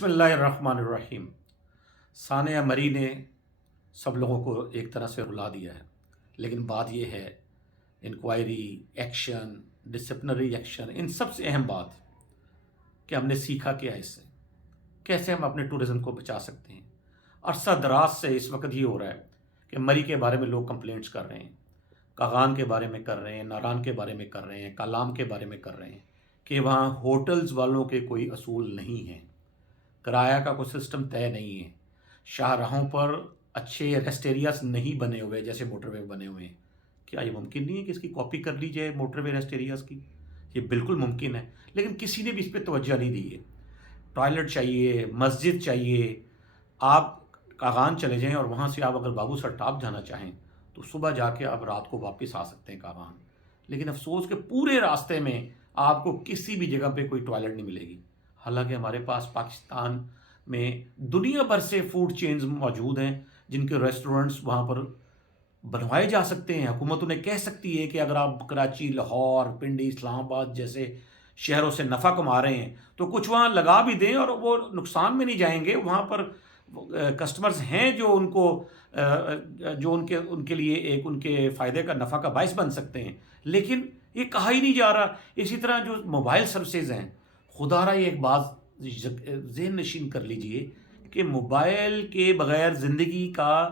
بسم اللہ الرحمن الرحیم۔ ثانیہ مری نے سب لوگوں کو ایک طرح سے رلا دیا ہے، لیکن بات یہ ہے انکوائری، ایکشن، ڈسپلنری ایکشن، ان سب سے اہم بات کہ ہم نے سیکھا کیا اس سے، کیسے ہم اپنے ٹورزم کو بچا سکتے ہیں۔ عرصہ دراز سے اس وقت یہ ہو رہا ہے کہ مری کے بارے میں لوگ کمپلینٹس کر رہے ہیں، کاغان کے بارے میں کر رہے ہیں، ناران کے بارے میں کر رہے ہیں، کالام کے بارے میں کر رہے ہیں کہ وہاں ہوٹلز والوں کے کوئی اصول نہیں ہیں، کرایہ کا کوئی سسٹم طے نہیں ہے، شاہراہوں پر اچھے ریسٹ ایریاز نہیں بنے ہوئے جیسے موٹر وے بنے ہوئے ہیں۔ کیا یہ ممکن نہیں ہے کہ اس کی کاپی کر لی جائے موٹر وے ریسٹ ایریاز کی؟ یہ بالکل ممکن ہے، لیکن کسی نے بھی اس پہ توجہ نہیں دی ہے۔ ٹوائلٹ چاہیے، مسجد چاہیے۔ آپ کاغان چلے جائیں اور وہاں سے آپ اگر بابو سر ٹاپ جانا چاہیں تو صبح جا کے آپ رات کو واپس آ سکتے ہیں کاغان، لیکن افسوس کہ پورے راستے میں آپ کو کسی بھی جگہ پہ کوئی ٹوائلٹ نہیں ملے گی، حالانکہ ہمارے پاس پاکستان میں دنیا بھر سے فوڈ چینز موجود ہیں جن کے ریسٹورنٹس وہاں پر بنوائے جا سکتے ہیں۔ حکومت انہیں کہہ سکتی ہے کہ اگر آپ کراچی، لاہور، پنڈی، اسلام آباد جیسے شہروں سے نفع کما رہے ہیں تو کچھ وہاں لگا بھی دیں، اور وہ نقصان میں نہیں جائیں گے۔ وہاں پر کسٹمرز ہیں جو ان کو جو ان کے لیے ایک ان کے فائدے کا، نفع کا باعث بن سکتے ہیں، لیکن یہ کہا ہی نہیں جا رہا۔ اسی طرح جو موبائل سروسز ہیں، خدا را یہ ایک بات ذہن نشین کر لیجئے کہ موبائل کے بغیر زندگی کا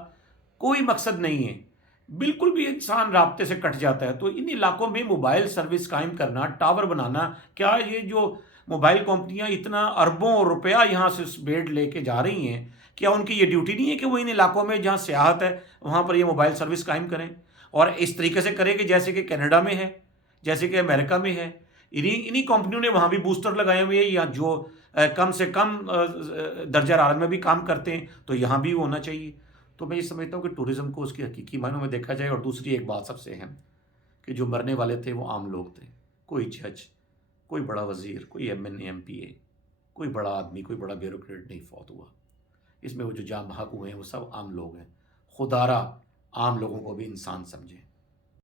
کوئی مقصد نہیں ہے، بالکل بھی انسان رابطے سے کٹ جاتا ہے۔ تو ان علاقوں میں موبائل سروس قائم کرنا، ٹاور بنانا، کیا یہ جو موبائل کمپنیاں اتنا اربوں روپیہ یہاں سے بیڈ لے کے جا رہی ہیں، کیا ان کی یہ ڈیوٹی نہیں ہے کہ وہ ان علاقوں میں جہاں سیاحت ہے وہاں پر یہ موبائل سروس قائم کریں، اور اس طریقے سے کریں کہ جیسے کہ کینیڈا میں ہے، جیسے کہ امریکہ میں ہے؟ انہی کمپنیوں نے وہاں بھی بوسٹر لگائے ہوئے ہیں، یا جو کم سے کم درجہ حرارت میں بھی کام کرتے ہیں، تو یہاں بھی ہونا چاہیے۔ تو میں یہ سمجھتا ہوں کہ ٹورزم کو اس کے حقیقی معنوں میں دیکھا جائے۔ اور دوسری ایک بات سب سے اہم کہ جو مرنے والے تھے وہ عام لوگ تھے، کوئی جج، کوئی بڑا وزیر، کوئی ایم این اے، ایم پی اے، کوئی بڑا آدمی، کوئی بڑا بیوروکریٹ نہیں فوت ہوا۔ اس میں وہ جو جاں بحق ہوئے ہیں وہ سب عام لوگ ہیں۔ خدا را عام لوگوں کو بھی انسان سمجھیں۔